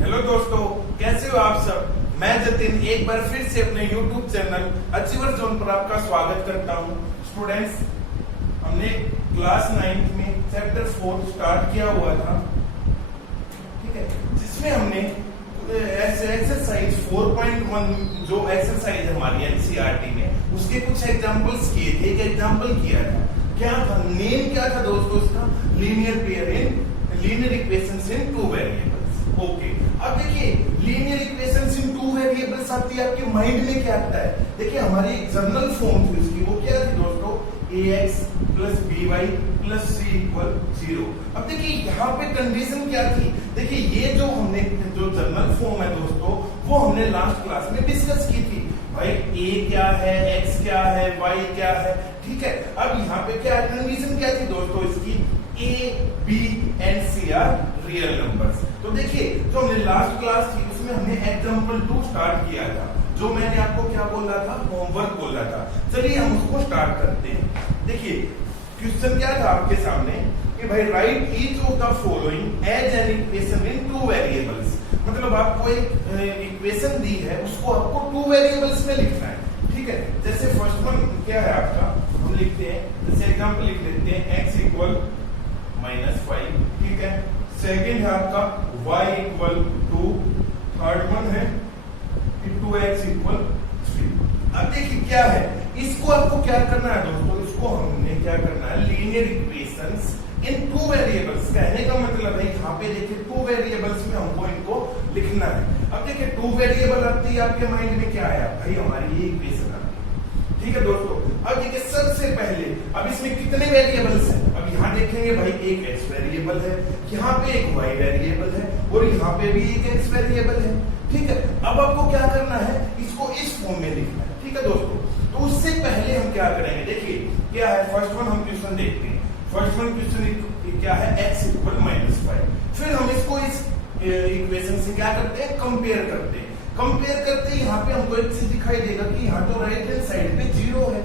Hello दोस्तों, कैसे हो आप सब। मैं जतिन एक बार फिर से अपने YouTube चैनल अचीवर जोन पर आपका स्वागत करता हूं। स्टूडेंट्स, हमने क्लास 9 में चैप्टर 4 स्टार्ट किया हुआ था, ठीक है, जिसमें हमने एक्सरसाइज 4.1 जो एक्सरसाइज है हमारी एनसीईआरटी में, उसके कुछ एग्जांपल्स किए थे। एक एग्जांपल किया था, क्या था, नेम क्या था दोस्तों इसका, linear equations in two variables. Okay, अब देखिए linear equations in two variables आती है, आपके माइंड में क्या आता है। देखिए हमारी जनरल फॉर्म थी इसकी, वो क्या थी दोस्तों, ax plus by plus c equal 0। अब देखिए यहाँ पे कंडीशन क्या थी, देखिए ये जो हमने जो जनरल फॉर्म है दोस्तों, वो हमने लास्ट क्लास में डिस्कस की थी। भाई a क्या है, x क्या है, y क्या है, ठीक है। अब यहाँ पे क्या कंडीशन क्या थी दोस्तों इसकी, a b and c are real numbers. तो देखिए जो हमने लास्ट क्लास थी उसमें हमने एग्जांपल 2 स्टार्ट किया था, जो मैंने आपको क्या बोला था, होमवर्क बोला था। चलिए हम उसको स्टार्ट करते हैं। देखिए क्वेश्चन क्या था आपके सामने कि भाई write each of the following as an equation in two variables. मतलब आपको एक इक्वेशन दी है, उसको आपको टू वेरिएबल्स में लिखना है, ठीक है। जैसे फर्स्ट वन क्या है आपका, हम लिखते हैं, जैसे एग्जांपल लिख लेते हैं x इक्वल -5, ठीक है। सेकेंड है आपका y इक्वल 2, थर्ड वन है 2x इक्वल 3। अब देखिए क्या है, इसको आपको क्या करना है दोस्तों, इसको हमने क्या करना है, linear equations in two variables. कहने का मतलब है यहाँ पे देखिए टू वेरिएबल्स में हमको इनको लिखना है। अब देखिए टू वेरिएबल आती है, आपके माइंड में क्या आया, भाई हमारी ये इक्वेशन आती है, ठीक है दोस्तों। अब देखिए सबसे पहले अब इसमें कितने वेरिएबल्स हैं, अब यहाँ देखेंगे भाई एक x वेरिएबल है, यहाँ पे एक y वेरिएबल है और यहाँ पे भी एक x वेरिएबल है, ठीक है। अब आपको क्या करना है, इसको इस फॉर्म में लिखना है, ठीक है दोस्तों। तो उससे पहले हम क्या करेंगे, देखिए क्या है, फर्स्ट वन हम क्वेश्चन देखते हैं। फर्स्ट वन क्वेश्चन क्या है, x इक्वल -5। फिर हम इसको इस इक्वेशन से क्या करते हैं, कंपेयर करते हैं। कंपेयर करते ही यहाँ पे हमको एक चीज दिखाई देगा कि यहाँ तो राइट हैंड साइड पे 0 है,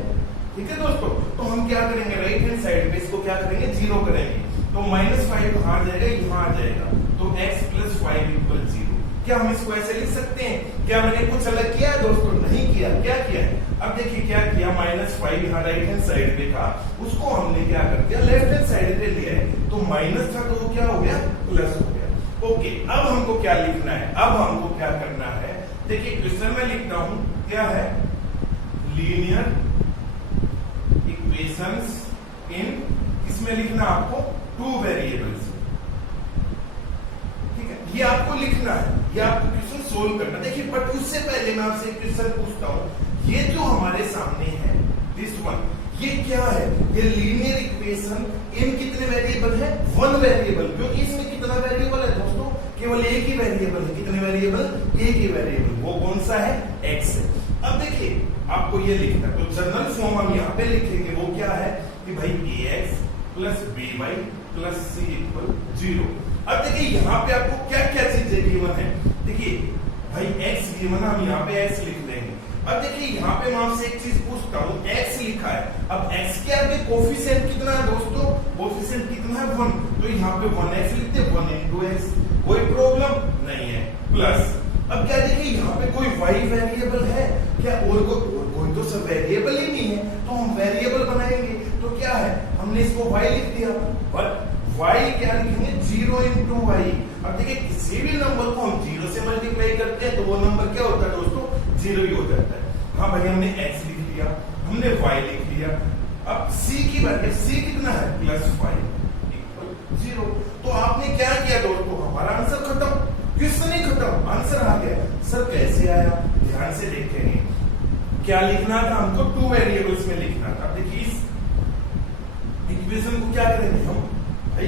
ठीक है दोस्तों। तो हम क्या करेंगे, राइट हैंड साइड पे इसको क्या करेंगे, 0 करेंगे। तो -5 कहाँ आ जाएगा, यहाँ आ जाएगा। तो x प्लस 5 इक्वल 0। क्या हम इसको ऐसे लिख सकते हैं, क्या मैंने कुछ अलग किया है दोस्तों, नहीं किया। क्या किया है, अब देखिए क्या किया, -5 यहाँ राइट हैंड साइड पे था, उसको हमने क्या कर दिया, लेफ्ट हैंड साइड पे लिया है। तो माइनस था तो वो क्या हो गया, प्लस हो गया। ओके, अब हमको क्या लिखना है, अब हमको क्या करना है, देखिए क्वेश्चन में लिखता हूं, क्या है, लीनियर इक्वेशंस इन, इसमें लिखना आपको टू वेरिएबल्स, ठीक है। ये आपको लिखना है, ये आपको क्वेश्चन सोल्व करना। देखिए बट उससे पहले मैं आपसे एक क्वेश्चन पूछता हूं, ये जो हमारे सामने है दिस वन, ये क्या है, ये लीनियर इक्वेशन इन कितने वेरिएबल है, वन वेरिएबल, क्योंकि इसमें कितना वेरिएबल है दोस्तों, केवल एक ही वेरिएबल है। कितने वेरिएबल, एक ही वेरिएबल, वो कौन सा है, x है। अब देखिए आपको ये लिखना है, तो जनरल फॉर्म हम यहाँ पे लिखेंगे, वो क्या है कि भाई ax plus by plus c equal 0। अब देखिए यहाँ पे आपको क्या क्या चीजें गिवन है, देखिए भाई x गिवन, हम यहाँ पे x लिख लेंगे। अब देखिए यहाँ पे मैं आपसे एक चीज पूछता हूँ, x लिखा है, अब x के आगे कोफिशिएंट कितना है दोस्तों, कोफिशिएंट कितना है, 1। तो यहाँ पे 1x लिखते हैं, 1 into x, कोई प्रॉब्लम नहीं है, प्लस। अब क्या देखिए यहाँ पे कोई y वेरिएबल है क्या, और कोई तो सब वेरिएबल ही नहीं है, तो हम वेरिएबल बनाएंगे। तो क्या है, हमने इसको y लिख दिया, बट y क्या लिखेंगे, 0 into y। अब देखिए किसी भी नंबर को हम 0 से मल्टीप्लाई करते हैं तो वो नंबर क्या होता है दोस्तों, 0 ही हो जाता है। हाँ भाई हमने x लिख लिया, हमने y लिख लिया। अब c की बात है, c कितना है, +5 इक्वल 0। तो आपने क्या किया दोस्तों, हमारा आंसर खत्म, क्वेश्चन ही खत्म, आंसर आ गया। सर कैसे आया, ध्यान से देखेंगे, क्या लिखना था हमको, टू वेरिएबल्स में लिखना था। देखिए इस इक्वेशन को क्या करेंगे हम, भाई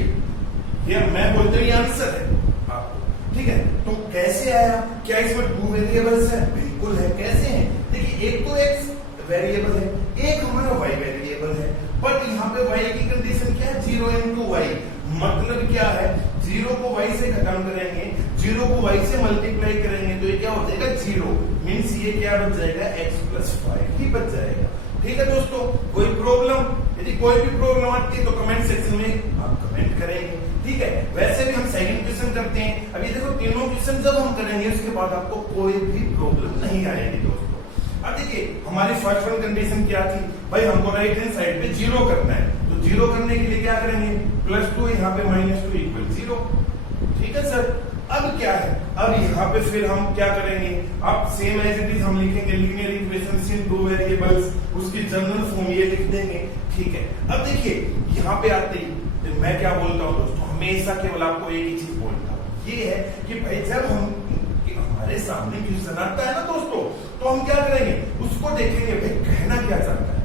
ये मैं बोलते ही आंसर है आपको, ठीक है। तो कैसे आया, क्या इसमें टू वेरिएबल्स है, बिल्कुल है। कैसे है, देखिए एक तो x वेरिएबल है, एक हमारा y वेरिएबल है, बट यहाँ पे y की कंडीशन क्या है, 0 into y। मतलब क्या है, 0 को y से खत्म करेंगे, 0 को y से मल्टीप्लाई करेंगे, तो ये क्या हो जाएगा, 0। मीन्स ये क्या बच जाएगा, x प्लस 5 ही बच जाएगा, ठीक है दोस्तों। कोई प्रॉब्लम, यदि कोई भी प्रॉब्लम आती है तो कमेंट सेक्शन में आप कमेंट करेंगे, ठीक है। वैसे भी हम सेकंड क्वेश्चन करते हैं। अभी देखो तीनों क्वेश्चन जब हम करेंगे उसके बाद आपको कोई भी प्रॉब्लम नहीं आएगी दोस्तों। अब देखिए हमारी फर्स्ट वन कंडीशन क्या थी, भाई हमको राइट हैंड साइड पे जीरो करना है, तो जीरो करने के लिए क्या करेंगे, +2 यहाँ पे -2 = 0। ठीक है सर, अब क्या है, अब यहाँ पे फिर हम क्या करेंगे, अब सेम एज इट इज हम लिखेंगे linear equations in two variables, उसकी जनरल फॉर्म ये लिख देंगे। ठीक है, अब देखिए यहाँ पे आते ही तो मैं क्या बोलता हूँ दोस्तों, हमेशा केवल आपको एक ही चीज बोलता हूँ, ये है कि भाई जब हमारे सामने क्वेश्चन आता है ना दोस्तों, तो हम क्या करेंगे, उसको देखेंगे भाई कहना क्या चाहता है।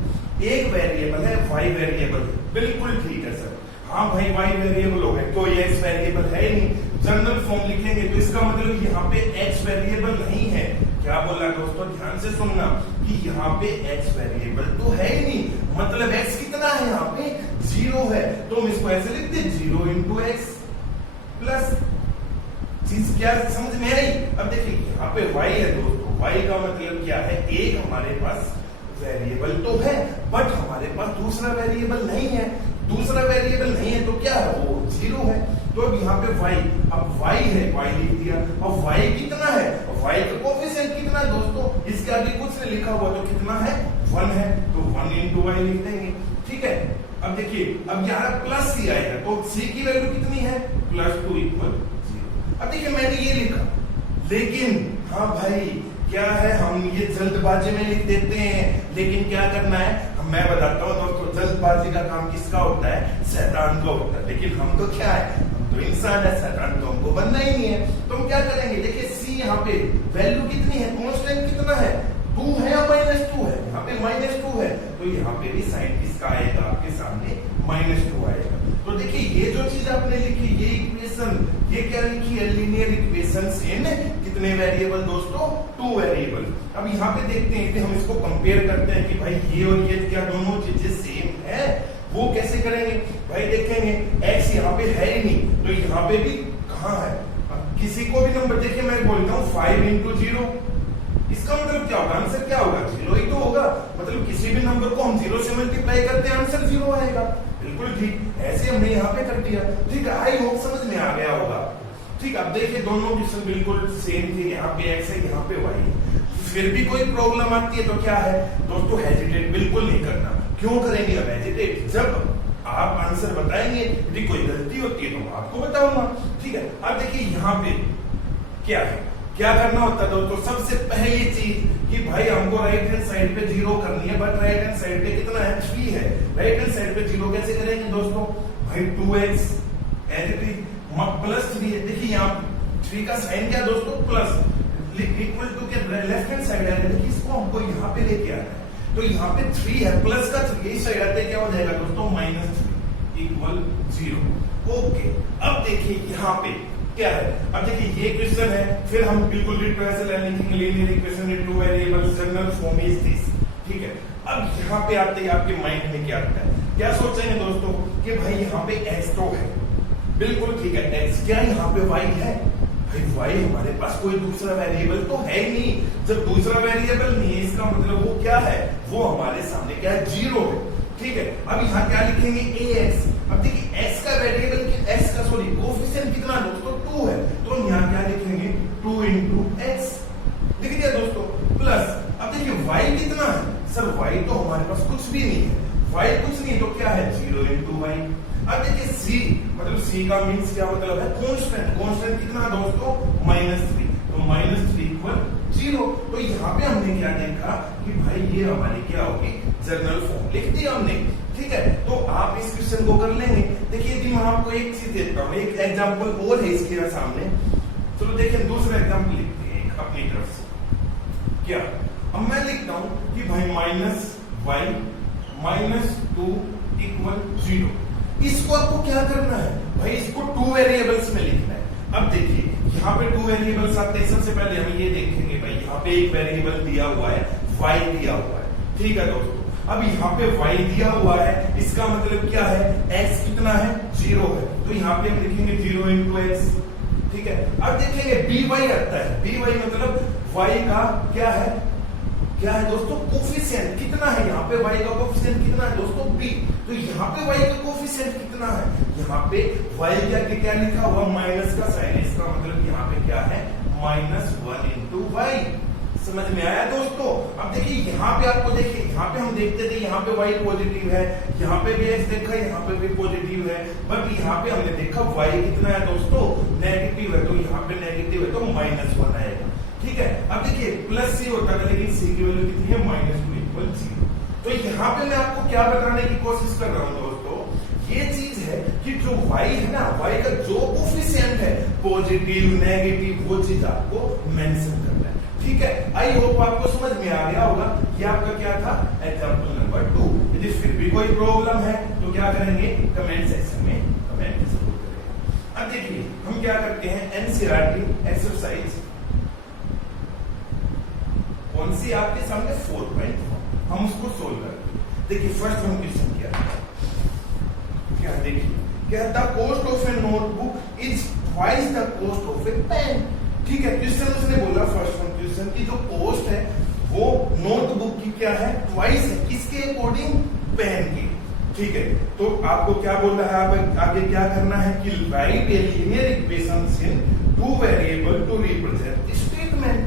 एक वेरिएबल है y वेरिएबल, बिल्कुल ठीक है सर, हाँ भाई y वेरिएबल हो गए, कोई x वेरिएबल है नहीं, जनरल फॉर्म लिखेंगे तो इसका मतलब यहाँ पे x वेरिएबल नहीं है। क्या बोला दोस्तों, ध्यान से सुनना कि यहाँ पे x वेरिएबल तो है ही नहीं, मतलब x कितना है, यहाँ पे 0 है, तो हम इसको ऐसे लिखते 0 × x प्लस, चीज क्या समझ में आई। अब देखिए यहाँ पे y है दोस्तों, y का मतलब क्या है, एक हमारे पास वेरिएबल तो है बट हमारे पास दूसरा वेरिएबल नहीं है, दूसरा वेरिएबल नहीं है तो क्या है, वो 0 है। तो अब यहाँ पे y, अब y है, y लिख दिया, अब y कितना है, y का कोफिशिएंट कितना है दोस्तों, इसके आगे कुछ नहीं लिखा हुआ तो कितना है, 1 है, तो 1 × y लिख देंगे। ठीक है, अब देखिए अब यहाँ प्लस c आएगा, तो c की वैल्यू कितनी है, +2 = 0। अब देखिए मैंने ये लिखा, लेकिन हाँ भाई क्या है, हम ये जल्दबाजी में लिख देते हैं, लेकिन क्या करना है, मैं बताता हूँ दोस्तों, जल्दबाजी का काम किसका होता है, शैतान का होता है, लेकिन हम तो क्या है, हम तो इंसान है, शैतान तो हमको बनना ही नहीं है। तो हम क्या करेंगे, देखिए c यहाँ पे वैल्यू कितनी है, कांस्टेंट कितना है, 2 है या -2 है, यहाँ पे -2 है, तो यहाँ पे भी साइन किसका आएगा, आपके सामने -2 आएगा। तो देखिए ये जो चीज आपने लिखी, ये इक्वेशन, ये क्या लिखी है, लीनियर इक्वेशंस इन कितने वेरिएबल दोस्तों, 2 वेरिएबल। अब यहाँ पे देखते हैं कि हम इसको कंपेयर करते हैं कि भाई ये और ये क्या दोनों चीजें सेम है, वो कैसे करेंगे, भाई देखेंगे x यहाँ पे है ही नहीं, तो यहाँ पे भी कहाँ है, अब किसी को भी नंबर, देखिए मैं बोलता हूँ 5 × 0, इसका मतलब क्या होगा, आंसर क्या होगा, 0 ही तो होगा, मतलब किसी भी नंबर को हम 0 से मल्टीप्लाई करते हैं आंसर 0 आएगा। बिल्कुल ठीक, ऐसे हमने यहाँ पे कर दिया। ठीक है, आई होप समझ में आ गया होगा। ठीक, अब देखिए दोनों क्वेश्चन बिल्कुल सेम थे, यहाँ पे x है, यहाँ पे y है, फिर भी कोई प्रॉब्लम आती है तो क्या है दोस्तों, हेजिटेट बिल्कुल नहीं करना। क्यों करेंगे अब हेजिटेट, जब आप आंसर बताएंगे, यदि कोई गलती होती है तो मैं आपको बताऊंगा। ठीक है, अब देखिए यहाँ पे क्या है, क्या करना होता है दोस्तों, सबसे पहली चीज कि भाई हमको राइट हैंड साइड पे 0 करनी है, बट राइट हैंड साइड पे कितना है, 3 है, राइट हैंड साइड पे 0 कैसे करेंगे दोस्तों, भाई 2x एज इट इज +3 है, देखिए यहाँ 3 का साइन क्या दोस्तों, प्लस, इक्वल टू के लेफ्ट हैंड साइड है, देखिए इसको हमको यहाँ पे लेके आना है, तो यहाँ पे 3 है, प्लस का 3 इस साइड आते क्या हो जाएगा दोस्तों, -3 = 0। ओके, अब देखिए यहाँ पे क्या है, अब देखिए ये क्वेश्चन है, फिर हम बिल्कुल डिटो ऐसे लिखेंगे, linear equation in two variables, general form is this. ठीक है, अब यहाँ पे आते ही आपके माइंड में क्या आता है, क्या सोचेंगे दोस्तों कि भाई यहाँ पे x तो है, बिल्कुल ठीक है, x, क्या यहाँ पे y है, भाई y हमारे पास कोई दूसरा वेरिएबल तो है ही नहीं, जब दूसरा वेरिएबल नहीं है इसका मतलब वो क्या है, वो हमारे सामने क्या है, 0 है। ठीक है, अब यहाँ क्या लिखेंगे, ax, अब देखिए x का वेरिएबल, x का सॉरी कोफिशिएंट कितना दोस्तों, 2 है, तो हम यहाँ क्या लिखेंगे, 2 × x लिख दिया दोस्तों, प्लस, अब देखिए y कितना है, सर y तो हमारे पास कुछ भी नहीं है, y कुछ नहीं तो क्या है, 0 × y। अब देखिए c, मतलब c का मीन्स क्या मतलब है, कांस्टेंट, कांस्टेंट कितना दोस्तों, -3, तो -3 = 0। तो यहाँ पे हमने क्या देखा कि भाई ये हमारी क्या होगी, जनरल फॉर्म लिख दिया हमने। ठीक है, तो आप इस क्वेश्चन को कर लेंगे। देखिए यदि मैं आपको एक चीज देता हूँ, एक एग्जांपल और है इसके सामने, चलो देखिए दूसरा एग्जांपल लिखते हैं अपनी तरफ से। क्या, अब मैं लिखता हूँ कि भाई -y -2 = 0। इसको आपको क्या करना है भाई, इसको 2 वेरिएबल्स में लिखना है। अब देखिए यहाँ पे 2 वेरिएबल्स आते हैं, सबसे पहले हम ये देखेंगे भाई यहाँ पे एक वेरिएबल दिया हुआ है, y दिया हुआ है। ठीक है दोस्तों, अब यहाँ पे y दिया हुआ है, इसका मतलब क्या है, x कितना है, 0 है, तो यहाँ पे हम लिखेंगे 0 × x। ठीक है, अब देखेंगे by आता है, by मतलब y का क्या है, क्या है दोस्तों, कोफिशिएंट कितना है, यहाँ पे y का कोफिशिएंट कितना है दोस्तों b, तो यहाँ पे y का कोफिशिएंट कितना है, यहाँ पे y क्या लिखा हुआ, माइनस का साइन, इसका मतलब यहाँ पे क्या है, -1 into y। समझ में आया दोस्तों। अब देखिए यहाँ पे आपको देखिए, यहाँ पे हम देखते थे यहाँ पे y पॉजिटिव है, यहाँ पे भी x देखा, यहाँ पे भी पॉजिटिव है, बट यहाँ पे हमने देखा y कितना है दोस्तों, नेगेटिव है, तो यहाँ पे नेगेटिव है तो -1 आएगा। ठीक है, अब देखिए प्लस c होता है, लेकिन c की वैल्यू कितनी है, -2 = 0। तो यहाँ पे मैं आपको क्या बताने की कोशिश कर रहा हूँ दोस्तों, ये चीज है कि जो y है ना, y का जो कोफिशिएंट है, पॉजिटिव नेगेटिव, वो चीज आपको मेंशन करना है। ठीक है, आई होप आपको समझ में आ गया होगा। ये आपका क्या था, एग्जांपल नंबर 2। यदि फिर भी कोई प्रॉब्लम है तो क्या करेंगे, कमेंट सेक्शन में कमेंट जरूर करेंगे। अब देखिए हम क्या करते हैं, एनसीईआरटी एक्सरसाइज कौन सी आपके सामने 4.1, हम उसको सोल्व करेंगे। देखिए फर्स्ट हम क्वेश्चन क्या देखिए, क्या the cost of a notebook is twice the cost of a pen. ठीक है, क्वेश्चन उसने बोला फर्स्ट वन क्वेश्चन की जो कॉस्ट है वो नोटबुक की क्या है, ट्वाइस है, किसके अकॉर्डिंग, पेन की। ठीक है, तो आपको क्या बोल रहा है, आप आगे क्या करना है कि write a linear equations in two variable to represent statement.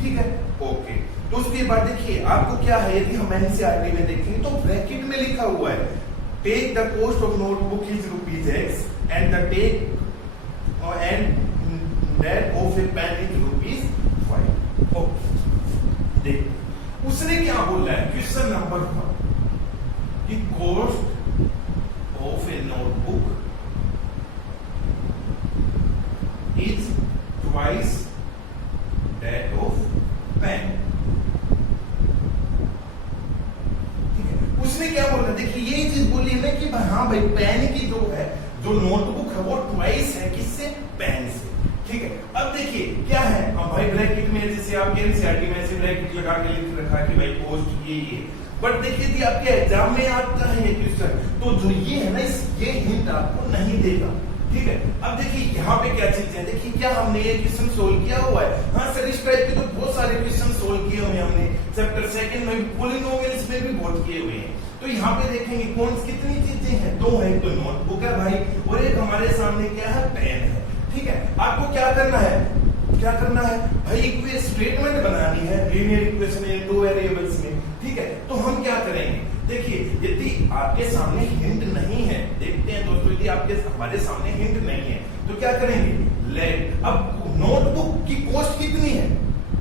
ठीक है, ओके। तो उसके बाद देखिए आपको क्या है, यदि हम एनसीईआरटी में देखेंगे तो ब्रैकेट में लिखा हुआ है, take the cost of notebook is ₹X and the take and that of a pen is ₹5। Okay, देख उसने क्या बोला है, क्वेश्चन नंबर 1 कि cost of a notebook is twice that of pen. उसने क्या बोला, देखिए यही चीज बोली है कि हाँ भाई पेन की जो है, जो नोटबुक है वो ट्वाइस है, किससे, पेन से। ठीक है, अब देखिए क्या है, अब भाई ब्रैकेट में जैसे आपके एनसीईआरटी में ऐसे ब्रैकेट लगा के लिख रखा कि भाई कॉस्ट ये, बट देखिए यदि आपके एग्जाम में आता है ये क्वेश्चन, तो जो ये है ना, ये हिंट आपको नहीं देगा। ठीक है, अब देखिए यहाँ पे क्या चीज है, देखिए क्या हमने ये क्वेश्चन सोल्व किया हुआ है, हाँ सर इस टाइप के तो बहुत सारे क्वेश्चन सोल्व किए हुए हैं हमने, चैप्टर 2 में भी, पॉलिनोमियल्स में भी बहुत किए हुए हैं। तो यहाँ पे देखेंगे कौन कितनी चीजें हैं, दो है, एक तो नोटबुक है भाई, और एक हमारे सामने क्या है, पेन है। ठीक है, आपको क्या करना है, क्या करना है भाई, एक स्टेटमेंट बनानी है लीनियर इक्वेशन में दो वेरिएबल्स में। ठीक है, तो हम क्या करेंगे, देखिए यदि आपके सामने हिंट नहीं है, देखते हैं दोस्तों, यदि आपके हमारे सामने हिंट नहीं है तो क्या करेंगे, लेट, अब नोटबुक की कॉस्ट कितनी है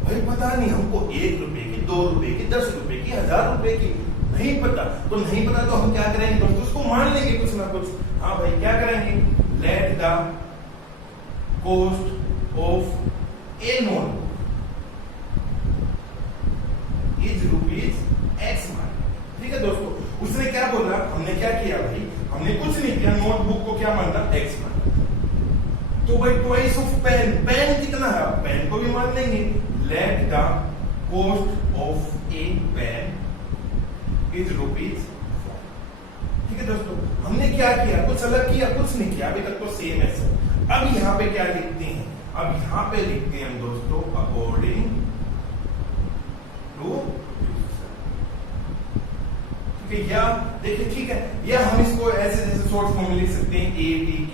भाई, पता नहीं हमको, ₹1 की, ₹2 की, ₹10 की, ₹1000 की, नहीं पता, तो नहीं पता तो हम क्या करेंगे दोस्तों, उसको मान लेंगे कुछ ना कुछ। हाँ भाई क्या करेंगे, late the cost of a notebook is ₹X मान। ठीक है दोस्तों, उसने क्या बोला, हमने क्या किया भाई, हमने कुछ नहीं किया, नोटबुक को क्या माना, X माना। तो भाई ट्वाइस ऑफ पेन, पेन कितना है, पेन को भी मान लेंगे, let the cost of a pen is ₹4। ठीक है दोस्तों, हमने क्या किया, कुछ अलग किया, कुछ नहीं किया, अभी तक तो सेम है सर। अब यहाँ पे क्या लिखते हैं, अब यहाँ पे लिखते हैं दोस्तों, अकॉर्डिंग टू, ठीक है, या देखिए ठीक है, या हम इसको ऐसे जैसे शॉर्ट फॉर्म में लिख सकते हैं ATQ।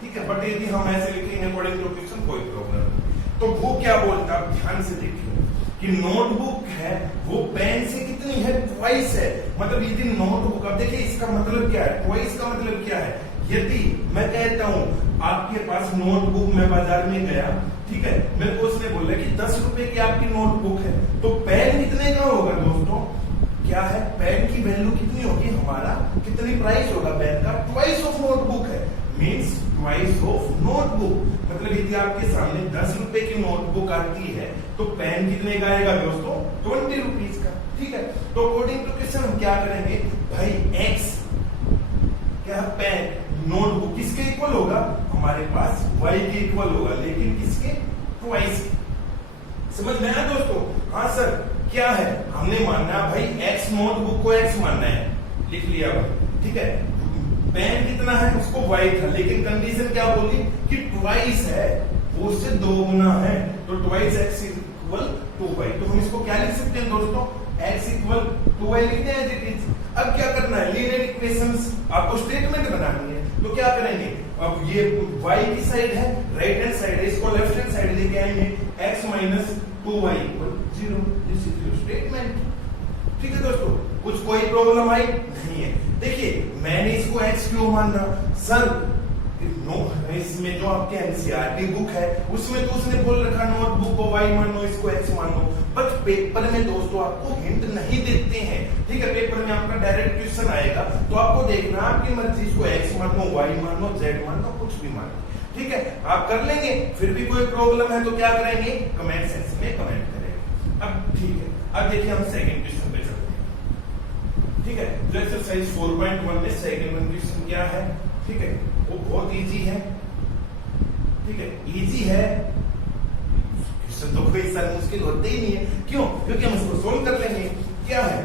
ठीक है, बट यदि हम ऐसे लिखेंगे अकॉर्डिंग टू क्वेश्चन, कोई प्रॉब्लम नहीं। तो वो क्या बोलता है, ध्यान से देखिए कि नोटबुक है वो पेन से कितनी है, ट्वाइस है, मतलब यदि नोटबुक, अब देखिए इसका मतलब क्या है, ट्वाइस का मतलब क्या है, यदि मैं कहता हूं आपके पास नोटबुक, मैं बाजार में गया, ठीक है, मेरे को उसने बोला कि ₹10 की आपकी नोटबुक है, तो पेन कितने का होगा दोस्तों, क्या है, पेन की वैल्यू कितनी होगी, हमारा कितनी प्राइस होगा पेन का, ट्वाइस ऑफ नोटबुक है, मींस ट्वाइस ऑफ नोटबुक। मतलब यदि आपके सामने ₹10 की नोटबुक आती है तो पेन कितने का आएगा दोस्तों, ₹20 का। ठीक है, तो अकॉर्डिंग टू क्वेश्चन हम क्या करेंगे भाई, X क्या, पेन, नोटबुक किसके इक्वल होगा, हमारे पास Y के इक्वल होगा, लेकिन किसके, ट्वाइस। समझ में आया दोस्तों, हाँ सर क्या है, हमने मानना भाई X, नोटबुक को X मानना है, लिख लिया भाई। ठीक है, पेन कितना है, उसको Y था, लेकिन कंडीशन क्या बोली कि ट्वाइस है, वो उससे 2 गुना है, तो ट्वाइस X इक्वल 2y। तो हम इसको क्या लिख सकते हैं दोस्तों, x इक्वल 2y लिखते हैं एज इट इज। अब क्या करना है, लीनियर इक्वेशंस आपको स्टेटमेंट बनानी है। तो क्या करेंगे, अब ये y की साइड है, राइट हैंड साइड है, इसको लेफ्ट हैंड साइड लेके आएंगे, x minus 2y equal 0। This is your statement. ठीक है दोस्तों, कुछ कोई प्रॉब्लम आई नहीं है। देखिए मैंने इसको x क्यों मान रहा सर, नो इसमें जो आपके एनसीईआरटी बुक है उसमें तो उसने बोल रखा नोटबुक को y मान लो, इसको x मान लो, बट पेपर में दोस्तों आपको हिंट नहीं देते हैं। ठीक है, पेपर में आपका डायरेक्ट क्वेश्चन आएगा तो आपको देखना आपकी मर्जी, इसको x मान लो, y मान लो, z मान लो, कुछ भी मान लो। ठीक है, आप कर लेंगे। फिर भी कोई प्रॉब्लम है तो क्या करेंगे, कमेंट सेक्शन में कमेंट करेंगे। अब ठीक है, अब देखिए हम सेकंड क्वेश्चन पे चलते हैं। ठीक है, जो एक्सरसाइज 4.1 में सेकंड क्वेश्चन क्या है, ठीक है, वो बहुत इजी है। ठीक है, इजी है, क्वेश्चन तो कोई सर मुश्किल होते ही नहीं है। क्यों, क्योंकि हम इसको सोल्व कर लेंगे। क्या है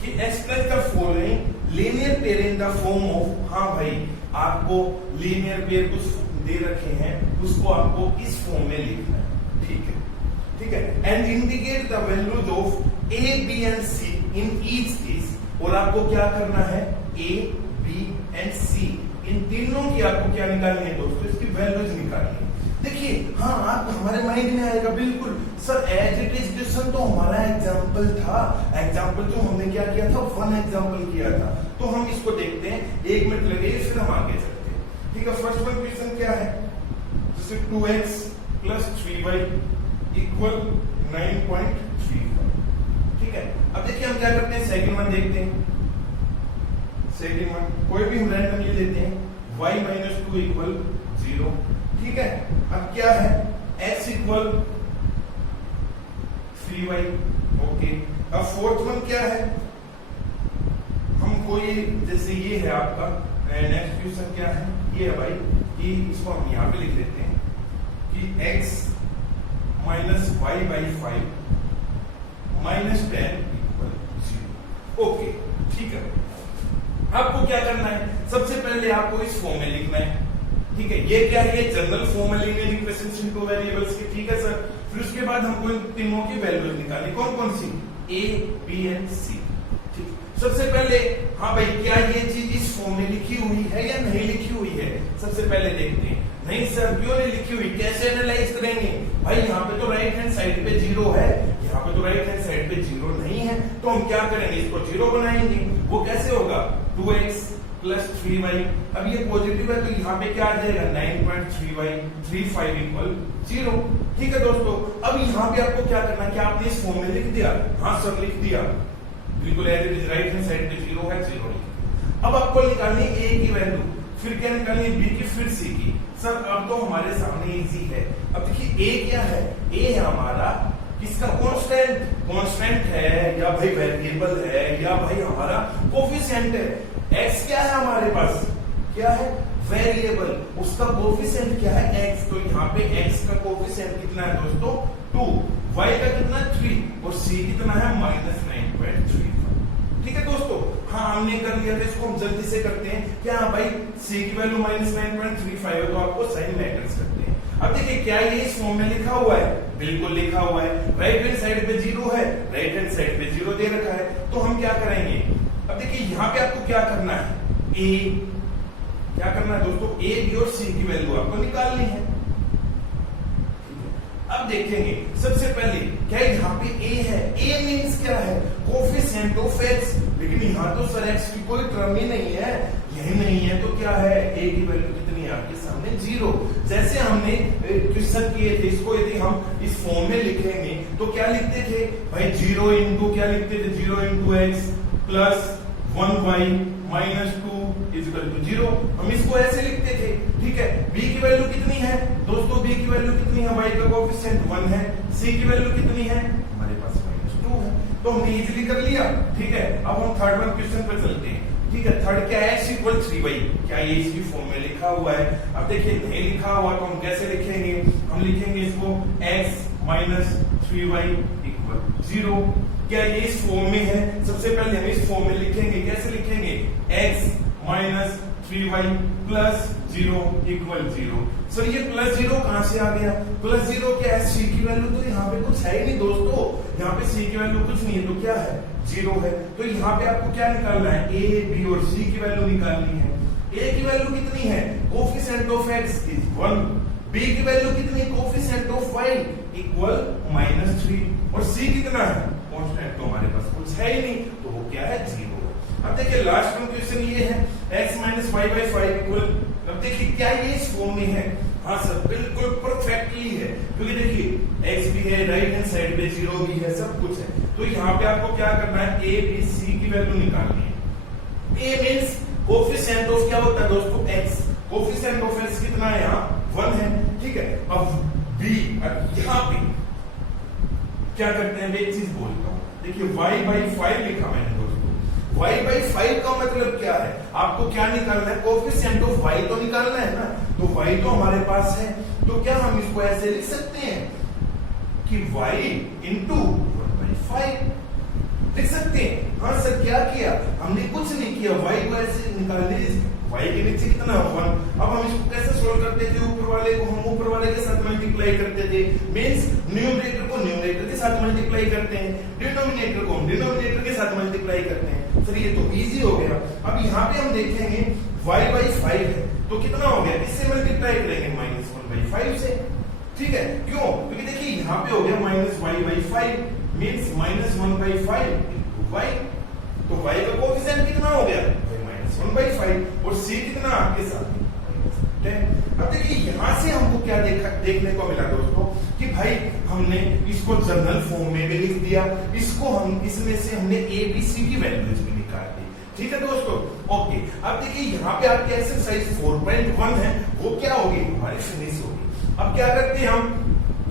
कि express the following linear pair in the form of, हाँ भाई आपको लीनियर पेयर कुछ दे रखे हैं, उसको आपको इस फॉर्म में लिखना है। ठीक है, ठीक है, and indicate the values of A B and C in each case. और आपको क्या करना है, ए बी एंड सी इन तीनों की आपको क्या निकालनी है दोस्तों, इसकी वैल्यूज निकालनी है। देखिए हाँ, आप हमारे माइंड में आएगा बिल्कुल sir as it is question तो हमारा एग्जांपल था, एग्जांपल तो हमने क्या किया था, वन एग्जांपल किया था। तो हम इसको देखते हैं, 1 मिनट लगेगा, फिर हम आगे चलते हैं। ठीक है, फर्स्ट वन क्वेश्चन क्या है, जैसे 2x प्लस 3y इक्वल 9.35। ठीक है, अब देखिए हम क्या करते हैं, सेकंड वन देखते हैं। सेकंड वन कोई भी हम रैंडमली लेते हैं, y माइनस 2 इक्वल 0। ठीक है, अब क्या है, x इक्वल 3y। ओके, अब फोर्थ वन क्या है, हम कोई जैसे ये है आपका नेक्स्ट क्वेश्चन क्या है, ये है भाई कि इसको हम यहां पे लिख देते हैं कि x minus y by 5 minus 10 equal 0। Okay, ठीक है, आपको क्या करना है, सबसे पहले आपको इस फॉर्म में लिखना है। ठीक है, ये क्या है, ये जनरल फॉर्म है linear equations in two variables की। ठीक है सर, फिर उसके बाद हमको इन तीनों की वैल्यूज निकालनी, कौन कौन सी, ए बी एंड सी। ठीक, सबसे पहले हाँ भाई क्या ये चीज इस फॉर्म में लिखी हुई है या नहीं लिखी हुई है, सबसे पहले देखते हैं। नहीं सर क्यों नहीं लिखी हुई, कैसे एनालाइज करेंगे, भाई यहाँ पे तो राइट हैंड साइड पे 0 है, यहाँ पे तो राइट हैंड साइड पे 0 नहीं है, तो हम क्या करेंगे, इसको 0 बनाएंगे। वो कैसे होगा, 2x प्लस 3y। अब ये पॉजिटिव है तो यहाँ पे क्या आ जाएगा, 9.35 इक्वल 0। ठीक है दोस्तों, अब यहाँ पे आपको क्या करना है, क्या आपने इस फॉर्म में लिख दिया, हाँ सर लिख दिया, बिल्कुल as it is, right hand side पे 0 है, 0। अब आपको निकालनी a की वैल्यू, फिर क्या निकालनी b की, फिर c की। सर अब तो हमारे सामने इजी है। अब देखिए a क्या है, a है हमारा किसका, कांस्टेंट है या भाई वेरिएबल है या भाई हमारा कोफिशिएंट है। x क्या है हमारे पास, क्या है, वेरिएबल, उसका कोफिशिएंट क्या है, x। तो यहाँ पे x का कोफिशिएंट कितना है दोस्तों, 2, y का कितना 3 और c कितना है -9.35। ठीक है दोस्तों, हाँ हमने कर लिया था, इसको हम जल्दी से करते हैं। क्या भाई c की वैल्यू -9.35 है तो आपको साइन मैट्रिक्स करते हैं। अब देखिए क्या ये इस फॉर्म में लिखा हुआ है, बिल्कुल लिखा हुआ है, राइट हैंड साइड पे 0 है, राइट हैंड साइड पे 0 दे रखा है, तो हम क्या करेंगे, अब देखिए यहाँ पे आपको क्या करना है, a क्या करना है दोस्तों, a b और c की वैल्यू आपको निकालनी है। अब देखेंगे सबसे पहले क्या यहाँ पे a है, a मींस क्या है, कोफिशिएंट ऑफ x, लेकिन यहाँ तो सर x की कोई टर्म ही नहीं है, यही नहीं है तो क्या है, a की वैल्यू कितनी है आपके सामने 0। जैसे हमने क्वेश्चन किए थे, इसको यदि हम इस फॉर्म में लिखेंगे तो क्या लिखते थे भाई, 0 इंटू क्या लिखते थे, 0 into x plus 1y minus 2 equal to 0। हम इसको ऐसे लिखते थे। ठीक है, b की वैल्यू कितनी है दोस्तों, b की वैल्यू कितनी है, y का कोएफिशिएंट 1 है, c की वैल्यू कितनी है, हमारे पास -2 है, तो हमने इजीली कर लिया। ठीक है, अब हम थर्ड वन क्वेश्चन पे चलते हैं। ठीक है, थर्ड क्या है, x इक्वल 3y, क्या ये इसकी फॉर्म में लिखा हुआ है। अब देखिए नहीं लिखा हुआ तो हम कैसे लिखेंगे, हम लिखेंगे इसको x माइनस 3y इक्वल 0। क्या ये इस फॉर्म में है, सबसे पहले हम इस फॉर्म में लिखेंगे, कैसे लिखेंगे, x minus 3y plus 0 equal 0। Sir ये प्लस 0 कहां से आ गया? प्लस 0 क्या है? सी की वैल्यू तो यहाँ पे कुछ है ही नहीं दोस्तों, यहाँ पे सी की वैल्यू कुछ नहीं है, तो क्या है? 0 है। तो यहाँ पे आपको क्या निकालना है? ए, बी और सी की वैल्यू निकालनी है। ए की वैल्यू कितनी है? Coefficient of x is 1। B की वैल्यू कितनी है? Coefficient of y equal -3। और सी कितना है? कांस्टेंट। तो हमारे पास कुछ है ही नहीं, तो वो क्या है? 0। अब देखिए लास्ट में क्वेश्चन ये है x - y/5 इक्वल। अब देखिए क्या ये इस फॉर्म में है? हाँ सर बिल्कुल परफेक्टली है, क्योंकि देखिए x भी है, राइट हैंड साइड पे 0 भी है, सब कुछ है। तो यहाँ पे आपको क्या करना है? a b c की वैल्यू निकालनी है। a मींस कोफिशिएंट ऑफ क्या होता है दोस्तों? x। कोफिशिएंट ऑफ x कितना है? यहाँ 1 है, ठीक है। अब b, यहाँ पे क्या करते हैं? एक चीज बोलता हूँ, देखिए y/5 लिखा मैंने दोस्तों। y/5 का मतलब क्या है? आपको क्या निकालना है? कोफिशिएंट ऑफ y तो निकालना है ना, तो y तो हमारे पास है, तो क्या हम इसको ऐसे लिख सकते हैं कि y इंटू 1/5 लिख सकते हैं? हाँ सर क्या किया हमने? कुछ नहीं किया, y को ऐसे निकाल लीजिए। y के नीचे कितना है? 1। अब हम इसको कैसे सोल्व करते थे? ऊपर वाले को हम ऊपर वाले के साथ मल्टीप्लाई करते थे, मींस न्यूमरेटर को न्यूमरेटर के साथ मल्टीप्लाई करते हैं, डिनोमिनेटर को हम डिनोमिनेटर के साथ मल्टीप्लाई करते हैं। सर ये तो इजी हो गया। अब यहाँ पे हम देखेंगे y/5 है, तो कितना हो गया? इससे मल्टीप्लाई करेंगे -1/5 से, ठीक है। क्यों? क्योंकि देखिए यहाँ पे हो गया -y/5 मींस -1/5 इनटू y। तो y का कोफिशिएंट कितना हो गया? 1/5 और c कितना आपके साथ? 10। अब देखिए यहां से हमको क्या देखने को मिला दोस्तों कि भाई हमने इसको जनरल फॉर्म में भी लिख दिया, इसको हम इसमें से हमने a b c की वैल्यूज भी निकाल दी, ठीक है दोस्तों। ओके, अब देखिए यहाँ पे आपकी एक्सरसाइज 4.1 है, वो क्या होगी? हमारी फिनिश होगी। अब क्या करते हैं हम?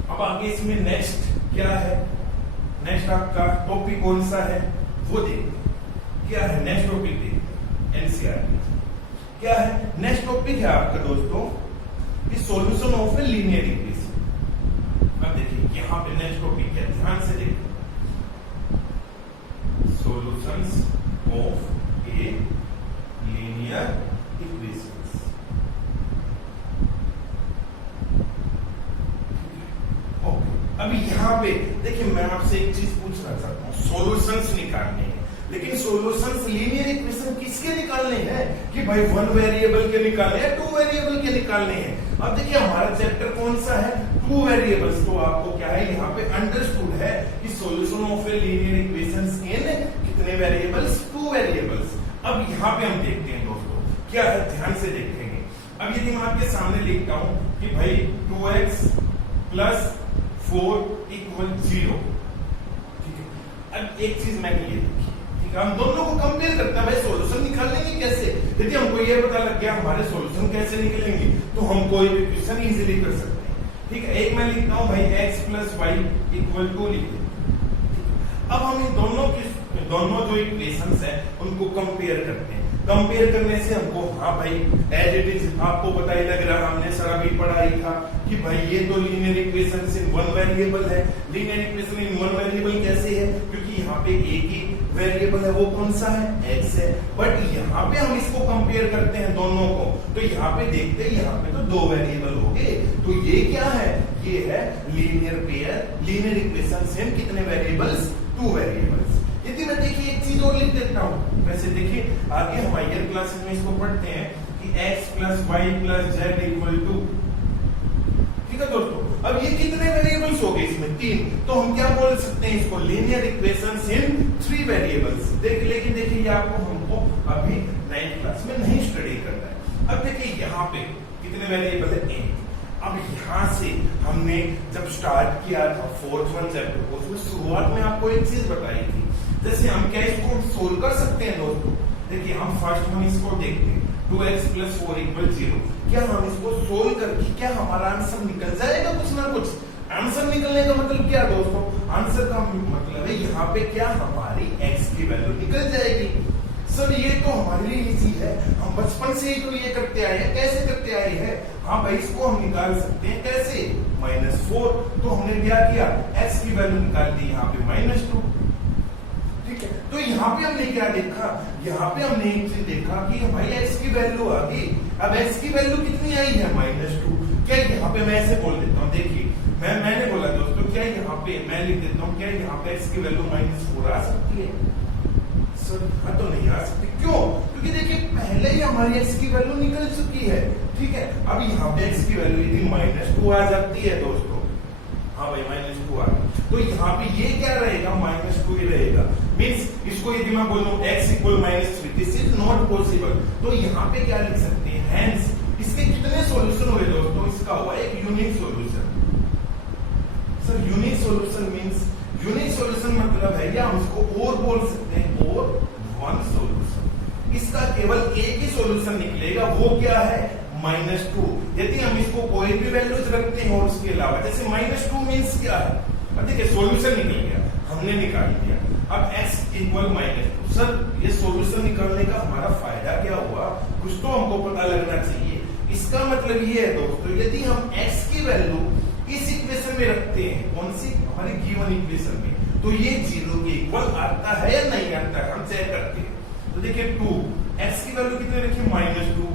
अब आगे इसमें नेक्स्ट क्या है? नेक्स्ट आपका टॉपिक कौन सा है वो देखते। क्या है नेक्स्ट टॉपिक? देखते एनसीईआरटी क्या है? नेक्स्ट टॉपिक है आपका दोस्तों the solution of a linear equation. अब देखिए यहाँ पे नेक्स्ट टॉपिक है, ध्यान से देखिए, solutions of A linear equations. Okay, अभी यहाँ पे देखिए मैं आपसे एक चीज पूछना चाहता हूँ, सॉल्यूशंस निकालने हैं, लेकिन सॉल्यूशंस लीनियर इक्वेशन किसके निकालने हैं? कि भाई 1 वेरिएबल के निकालने हैं, 2 वेरिएबल के निकालने हैं। अब देखिए हमारा चैप्टर कौन सा है? 2 वेरिएबल्स। तो आपको क्या है यहाँ पे अंडरस्टूड है कि solution of A linear equations इन कितने वेरिएबल्स? 2 वेरिएबल्स। अब यहाँ पे हम देखते हैं दोस्तों क्या है, ध्यान से देखेंगे। अब यदि मैं आपके सामने लिखता हूं कि भाई 2x प्लस 4 इक्वल 0, ठीक है। अब एक चीज मैंने ये देखी, हम दोनों को कंपेयर करते हैं, भाई सॉल्यूशन निकालेंगे कैसे? यदि हमको ये पता लग गया हमारे सॉल्यूशन कैसे निकलेंगे, तो हम कोई भी क्वेश्चन इजीली कर सकते हैं, ठीक है। एक मैं लिखता हूं भाई x plus y equal to लिख देते। अब हम इन दोनों जो इक्वेशंस है उनको कंपेयर करते हैं। कंपेयर करने से हमको हाँ भाई एज इट इज आपको पता ही लग रहा, हमने सारा भी पढ़ा ही था कि भाई ये तो लीनियर इक्वेशन इन 1 वेरिएबल है। लीनियर इक्वेशन इन 1 वेरिएबल कैसे है? क्योंकि यहाँ पे एक ही वेरिएबल है, वो कौन सा है? x है। बट यहाँ पे हम इसको कंपेयर करते हैं दोनों को, तो यहाँ पे देखते हैं यहाँ पे तो 2 वेरिएबल हो गए, तो ये क्या है? ये है linear pair, linear equation in कितने वेरिएबल्स? 2 वेरिएबल्स। यदि मैं देखिए एक चीज और लिख देता हूँ, वैसे देखिए आगे हम हायर क्लासेस में इसको पढ़ते हैं कि x plus y plus z equal to, ठीक है दोस्तों। अब ये कितने वेरिएबल्स हो गए? इसमें 3, तो हम क्या बोल सकते हैं इसको? लीनियर इक्वेशंस इन 3 वेरिएबल्स। लेकिन देखिए ये आपको हमको अभी 9th क्लास में नहीं स्टडी करना है। अब देखिए यहाँ पे कितने वेरिएबल है? 1। अब यहाँ से हमने जब स्टार्ट किया था 4th 1 चैप्टर को, उसमें शुरुआत में आपको एक चीज बताई थी, जैसे हम क्या इसको सोल्व कर सकते हैं दोस्तों। देखिए हम फर्स्ट वन इसको देखते हैं, 2x प्लस 4 इक्वल 0। क्या हम इसको सोल्व करके क्या हमारा आंसर निकल जाएगा? कुछ ना कुछ आंसर निकलने का मतलब क्या दोस्तों? आंसर का मतलब है यहाँ पे क्या हमारी x की वैल्यू निकल जाएगी। सर ये तो हमारे लिए इजी है, हम बचपन से ही तो ये करते आए हैं। कैसे करते आए हैं? हाँ भाई इसको हम निकाल सकते हैं कैसे? -4। तो हमने क्या किया? x की वैल्यू निकाल दी यहाँ पे -2, ठीक है। तो यहाँ पे हमने क्या देखा, यहाँ पे हमने एक चीज देखा कि भाई x की वैल्यू आ गई। अब x की वैल्यू कितनी आई है -2। क्या यहाँ पे मैं ऐसे बोल देता हूँ, देखिए मैंने बोला दोस्तों, क्या यहाँ पे मैं लिख देता हूँ, क्या यहाँ पे x की वैल्यू -4 आ सकती है? सर हाँ, तो नहीं आ सकती। क्यों? क्योंकि देखिए पहले ही हमारी x की वैल्यू निकल चुकी है, ठीक है। अब यहाँ पे x की वैल्यू यदि -2 आ जाती है दोस्तों, हाँ भाई -2 आ गई, तो यहाँ पे ये क्या रहेगा, -2 ही रहेगा। मींस इसको यदि मैं बोलूं x = -3, this is not possible. तो यहाँ पे क्या लिख सकते हैं, हेंस इसके कितने सॉल्यूशन हुए दोस्तों, इसका हुआ एक unique solution. Sir unique solution means, unique solution मतलब है, या हम इसको और बोल सकते हैं, और वन सॉल्यूशन। इसका केवल एक ही सॉल्यूशन निकलेगा, वो क्या है, -2। यदि हम इसको कोई भी वैल्यूज रखते हैं और उसके अलावा, जैसे -2 मींस क्या है, अब देखिए सॉल्यूशन निकल गया, हमने निकाल दिया। अब x = -2। सर ये सॉल्यूशन निकालने का हमारा फायदा क्या हुआ, कुछ तो हमको पता लगना चाहिए। इसका मतलब ये है दोस्तों, यदि हम x की वैल्यू इस इक्वेशन में रखते हैं, कौन सी, हमारी गिवन इक्वेशन में, तो ये 0 के इक्वल आता है या नहीं आता है, हम चेक करते हैं। तो देखिए 2, x की वैल्यू कितने रखी, -2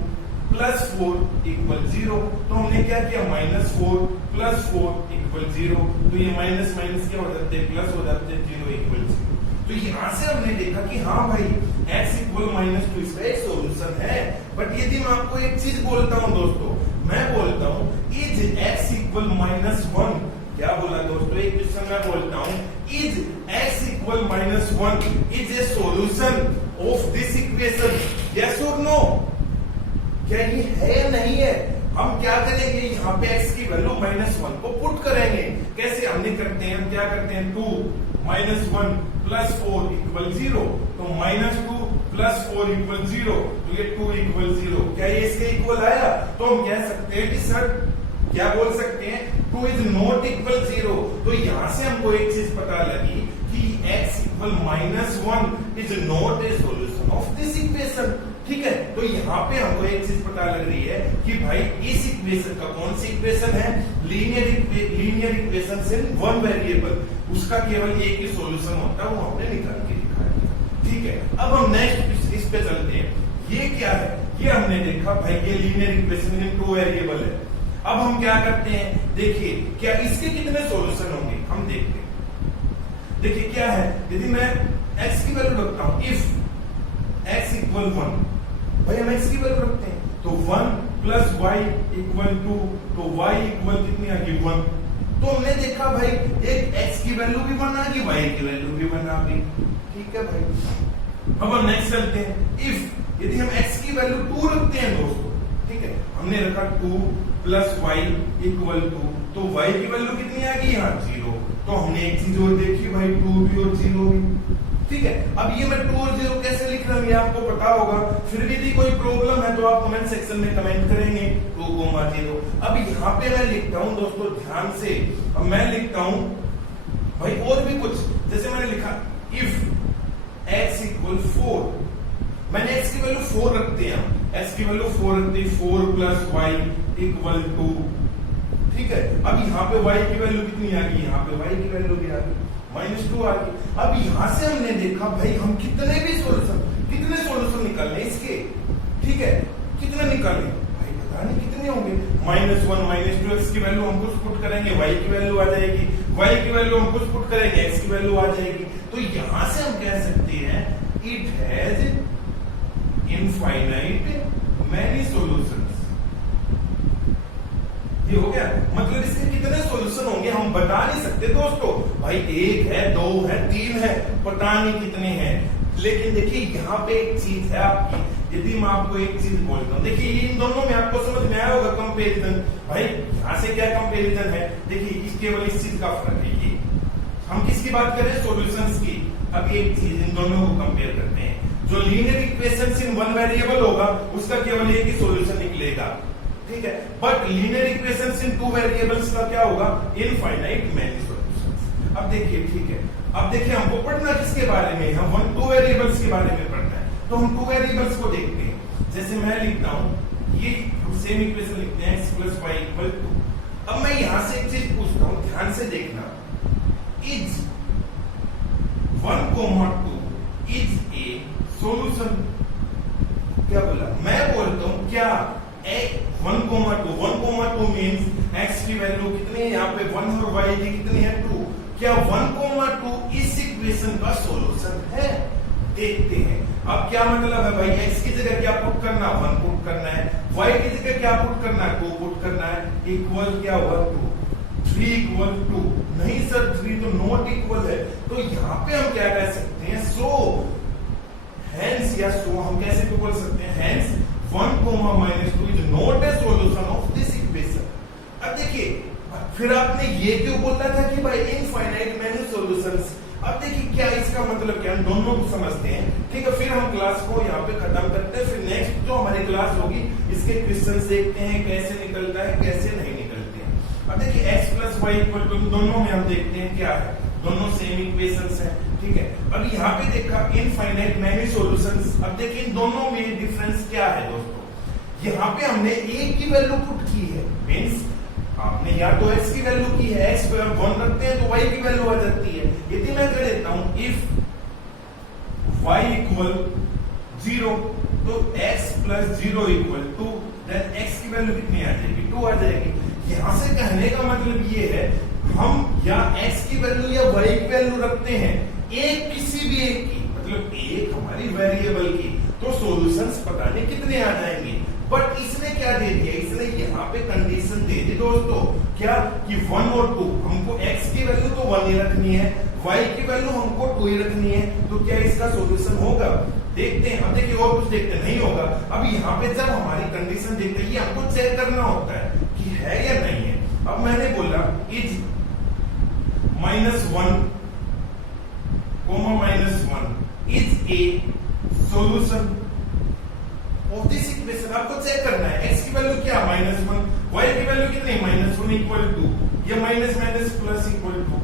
+ 4 = 0। तो हमने क्या किया, -4 + 4 = 0। तो ये माइनस माइनस क्या हो जाते हैं, प्लस हो जाते हैं, 0 = 0। तो यहाँ से हमने देखा कि हाँ भाई x = -2 इसका एक सॉल्यूशन है। बट यदि मैं आपको एक चीज बोलता हूँ दोस्तों, मैं बोलता हूँ इज x = -1, क्या बोला दोस्तों, एक क्वेश्चन मैं बोलता हूँ, is x = -1 is a solution of this equation, yes और नो? क्या ये है या नहीं है? हम क्या करेंगे, यहाँ पे x की वैल्यू -1 को पुट करेंगे। कैसे हमने करते हैं, हम क्या करते हैं, 2 - 1 + 4 = 0। तो -2 + 4 = 0, तो ये 2 = 0। क्या ये इसके इक्वल आया? तो हम कह सकते हैं कि सर क्या बोल सकते हैं, 2 is not equal 0। तो यहाँ से हमको एक चीज पता लगी कि x = -1 is not a solution of this equation, ठीक है। तो यहाँ पे हमको एक चीज पता लग रही है कि भाई इस इक्वेशन का, कौन सी इक्वेशन है, लीनियर इक्वेशन से वन वेरिएबल, उसका केवल एक ही सॉल्यूशन होता है, वो हमने निकाल के दिखा दिया, ठीक है। अब हम नेक्स्ट इस पे चलते हैं। ये क्या है, ये हमने देखा भाई ये लीनियर इक्वेशन में 2 वेरिएबल है। अब हम क्या करते हैं, देखिए क्या इसके कितने सॉल्यूशन होंगे, हम देखते हैं। देखिए क्या है, यदि मैं x की वैल्यू रखता हूं, इफ x = 1, भाई हम x की वैल्यू रखते हैं, तो 1 + y = 2, तो y = कितनी आ गई, 1। तो हमने देखा भाई एक x की वैल्यू भी 1 आ गई, y की वैल्यू भी 1 आ गई, ठीक है भाई। अब हम नेक्स्ट चलते हैं, इफ यदि हम x की वैल्यू 2 रखते हैं दोस्तों, ठीक है, हमने रखा 2 + y = 2, तो y की वैल्यू कितनी आ गई, यहाँ 0। तो हमने एक चीज और देखी भाई, 2 भी और 0 भी, ठीक है। अब ये मैं 2 और 0 कैसे लिख रहा हूँ, ये आपको पता होगा। फिर भी यदि कोई प्रॉब्लम है तो आप कमेंट सेक्शन में कमेंट करेंगे, 2, 0। अब यहाँ पे मैं लिखता हूँ दोस्तों, ध्यान से, अब मैं लिखता हूँ भाई और भी कुछ, जैसे मैंने लिखा इफ x = 4, मैंने x की वैल्यू 4 रखते हैं, x की वैल्यू 4 रखते हैं, 4 + y = 2, ठीक है। अब यहाँ पे y की वैल्यू कितनी आ गई, यहाँ पे y की वैल्यू भी आ गई, -2 आ गई। अब यहाँ से हमने देखा भाई हम कितने सॉल्यूशन निकालने इसके, ठीक है, कितने निकालने भाई पता नहीं कितने होंगे, -1 -2, x की वैल्यू हम कुछ पुट करेंगे, y की वैल्यू आ जाएगी, y की वैल्यू हम कुछ पुट करेंगे, x की वैल्यू आ जाएगी। तो यहाँ से हम कह सकते हैं it has infinite many solutions. ये हो गया, मतलब इसके कितने सॉल्यूशन होंगे हम बता नहीं सकते दोस्तों, भाई 1 है, 2 है, 3 है, पता नहीं कितने हैं। लेकिन देखिए यहाँ पे एक चीज है आपकी, यदि मैं आपको एक चीज बोलता हूँ, देखिए इन दोनों में आपको समझ में आया होगा कंपैरिजन। भाई यहाँ से क्या कंपैरिजन है, देखिए इस केवल इस चीज का फर्क है, ये हम किसकी बात कर रहे हैं, सॉल्यूशंस की। अब एक चीज इन दोनों को कंपेयर करते हैं, जो linear equations in one variable होगा उसका केवल एक ही सॉल्यूशन निकलेगा, ठीक है। But linear equations in 2 variables का क्या होगा, इनफाइनाइट मैनी सॉल्यूशंस। अब देखिए, ठीक है, अब देखिए हमको पढ़ना किसके बारे में, हम 2 वेरिएबल्स के बारे में पढ़ना है। तो हम 2 वेरिएबल्स को देखते हैं, जैसे मैं लिखता हूं, ये सेम इक्वेशन लिखते हैं x + y = 2। अब मैं यहां से एक चीज पूछता हूं, ध्यान से देखना, इज 1, 2 1 और y की कितनी है 2। क्या 1,2 इस इक्वेशन का सॉल्यूशन है? देखते हैं। अब क्या मतलब है भाई, x की जगह क्या पुट करना, 1 पुट करना है, y की जगह क्या पुट करना है, 2 पुट करना है, इक्वल क्या हुआ 2, 3 इक्वल 2। नहीं सर 3 तो नॉट इक्वल है, तो यहाँ पे हम क्या कह सकते हैं, सो हेंस या सो हम कैसे भी बोल सकते हैं, hence 1,-2 is not a solution of this equation. अब देखिए, फिर आपने ये क्यों बोला था कि भाई इनफाइनाइट मेनी सॉल्यूशंस। अब देखिए क्या इसका मतलब क्या, हम दोनों को समझते हैं, ठीक है। फिर हम क्लास को यहाँ पे खत्म करते हैं, फिर नेक्स्ट जो हमारी क्लास होगी इसके क्वेश्चंस देखते हैं कैसे निकलता है कैसे नहीं निकलते हैं। अब देखिए x plus y equal to, दोनों में हम देखते हैं क्या है, दोनों सेम इक्वेशंस हैं, ठीक है। अब यहाँ पे देखा इनफाइनाइट मेनी सॉल्यूशंस। अब देखिए इन दोनों में डिफरेंस क्या है दोस्तों, यहाँ पे हमने a की वैल्यू पुट की है, मीन्स आपने या तो x की वैल्यू की है, x पे हम 1 रखते हैं तो y की वैल्यू आ जाती है। यदि मैं कर देता हूं इफ y इक्वल 0 तो x plus 0 equal 2, then x की वैल्यू कितनी आ जाएगी, 2 आ जाएगी। यहां से कहने का मतलब ये है, हम या x की वैल्यू या y की वैल्यू रखते हैं, एक किसी भी एक की, मतलब एक हमारी वेरिएबल की, तो सॉल्यूशंस पता नहीं कितने आ जाएंगे। बट इसने क्या दे दिया, इसने यहाँ पे कंडीशन दे दी दोस्तों, क्या कि 1 और 2, हमको x की वैल्यू तो 1 ही रखनी है, y की वैल्यू हमको 2 ही रखनी है, तो क्या इसका सॉल्यूशन होगा? देखते हैं। अब देखिए और कुछ देखते नहीं होगा। अब यहाँ पे जब हमारी कंडीशन देखते हैं, ये हमको चेक करना होता है कि है या नहीं है। अब मैंने बोला is -1, -1 is a solution of this equation. आपको चेक करना है x की वैल्यू क्या, -1, y की वैल्यू कितनी, -1 इक्वल 2, ये माइनस माइनस प्लस इक्वल 2,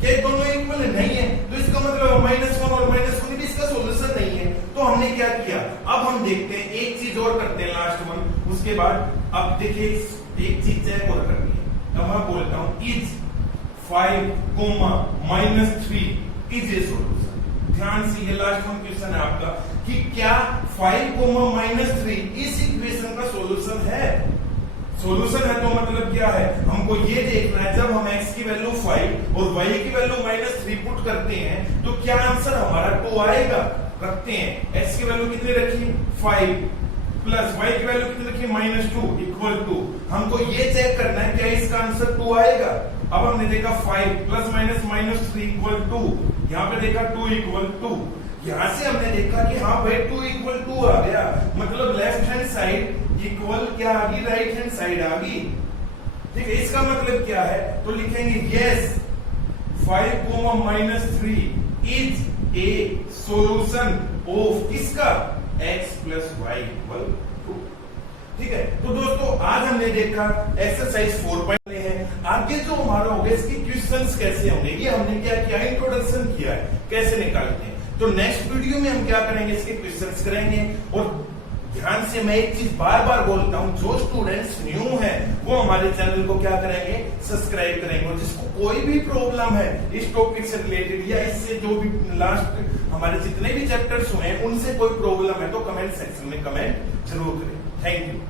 क्या दोनों इक्वल है? नहीं है, तो इसका मतलब -1 और -1 भी इसका सॉल्यूशन नहीं है। तो हमने क्या किया, अब हम देखते हैं, एक चीज और करते हैं लास्ट वन, उसके बाद अब देखिए एक चीज चेक और करनी है। अब मैं बोलता हूं इज 5, -3 इज ए सॉल्यूशन। ध्यान से, ये लास्ट वन क्वेश्चन है आपका कि क्या 5, -3 इस इक्वेशन का सॉल्यूशन है? सॉल्यूशन है तो मतलब क्या है, हमको ये देखना है, जब हम x की वैल्यू 5 और y की वैल्यू -3 पुट करते हैं तो क्या आंसर हमारा 2 आएगा। रखते हैं, x की वैल्यू कितनी रखी 5 प्लस y की वैल्यू कितनी रखी -2 इक्वल 2। हमको ये चेक करना है क्या इसका आंसर 2 आएगा। अब हमने देखा 5 प्लस -3 इक्वल 2, यहाँ पे देखा 2 इक्वल 2, यहां से हमने देखा कि हाँ भाई 2 इक्वल 2 आ गया, मतलब लेफ्ट हैंड साइड इक्वल क्या आ गई, राइट हैंड साइड आ गई, ठीक है। इसका मतलब क्या है, तो लिखेंगे yes 5, -3 is a solution of किसका, x प्लस वाई इक्वल 2, ठीक है। तो दोस्तों आज हमने देखा एक्सरसाइज 4 है। आगे जो हमारा होगा इसके क्वेश्चंस कैसे होंगे, ये हमने क्या किया, इंट्रोडक्शन किया है कैसे निकालते हैं। तो नेक्स्ट वीडियो में हम क्या करेंगे, इसके क्वेश्चंस करेंगे। और ध्यान से मैं एक चीज बार बार बोलता हूं, जो स्टूडेंट्स न्यू हैं वो हमारे चैनल को क्या करेंगे, सब्सक्राइब करेंगे। और जिसको कोई भी प्रॉब्लम है इस टॉपिक से रिलेटेड या इससे जो भी लास्ट हमारे जितने भी चैप्टर्स हुए हैं उनसे कोई प्रॉब्लम है तो कमेंट सेक्शन में कमेंट जरूर करें। Thank you.